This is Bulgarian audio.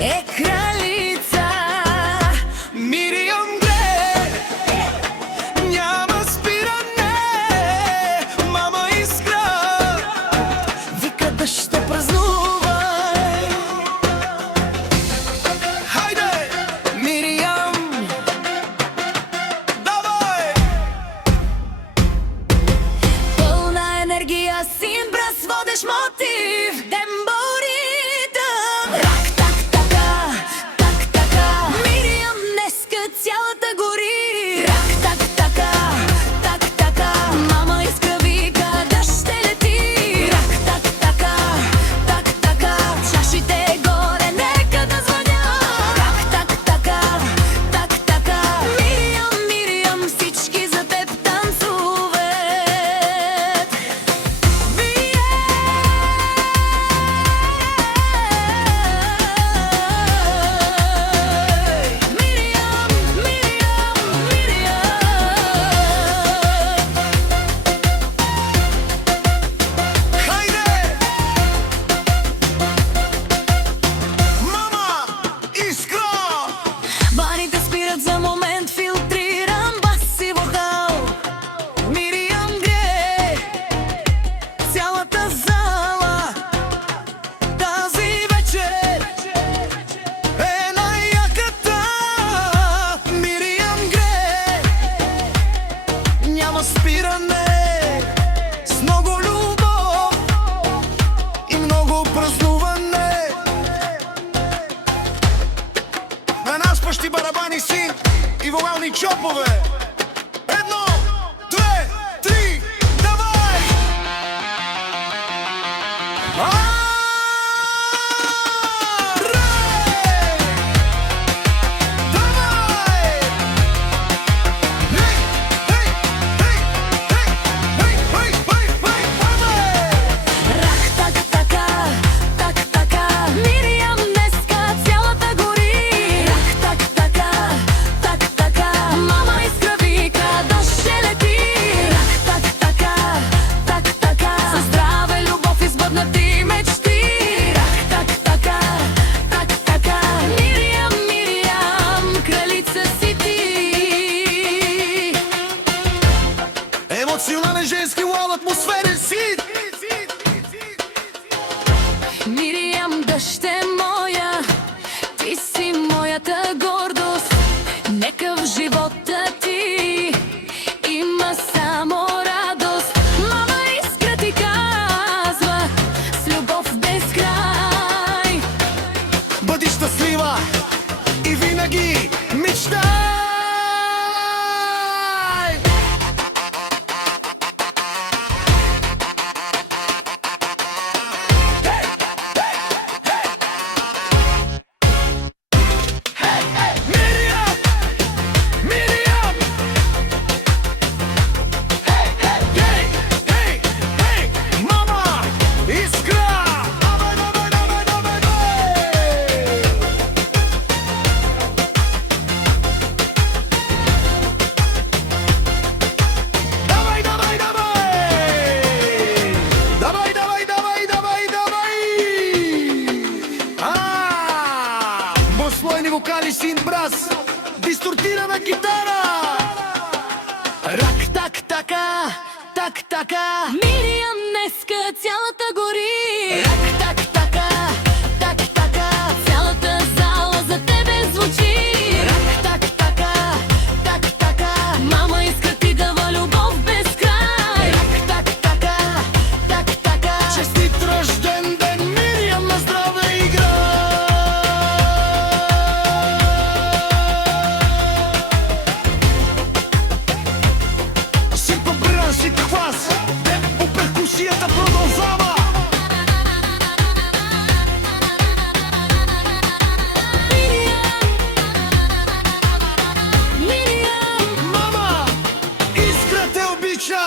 е кралица. Мириам гре, няма спиране. Мама Искра вика да ще празнувай. Хайде, Мириам, давай! Пълна енергия, син, браз, водеш мотив. За момент филтрирам бас и вокал. Мириам гре цялата зала. Тази вечер е най-яката. Мириам гре, няма спиране. С много любов и много празнуване. На нас пъщи барабани, син, и вокални чопове. Едно, две, три, давай! Давай! Хей, хей, хей, хей, хей, хей, хей, хей, давай! Рах, так, така, так, така. Мириам днеска цялата гори. Рах, так, така, так, така. Мама Искра вика да ще лети. Рах, так, така, так, така. Със здраве, любов и сбъднати мечти. Рах, так, така, так, така. Мириам, Мириам, кралица си ти. Емоционален женски лол, атмосферен син. Мириам, дъще моя, ти си моята гордост. Нека в живота ти има само радост. Мама Искра ти казва с любов без край. Бъди щастлива и винаги мечтай. Мириам! Мириам! Хей! Хей! Хей! Мама Искра! Давай, давай, давай, давай, давай! Давай, давай, давай! Давай, давай, давай, давай, давай! Мослойни вокали, син, брас, дистортирана китара. Рак, так, така, так, така. Мириам днеска цялата гори. Рак, так, така, так, така. Цялата зала за тебе звучи. Рак, так, така, так, така. Мама Искра ти дава любов без край. Рак, так, така, так, така. Честит рожден ден, Мириам, на здраве игра. Сипа бран, сипа хвас, по перкусията продължава. Мириам, мама Искра те обича.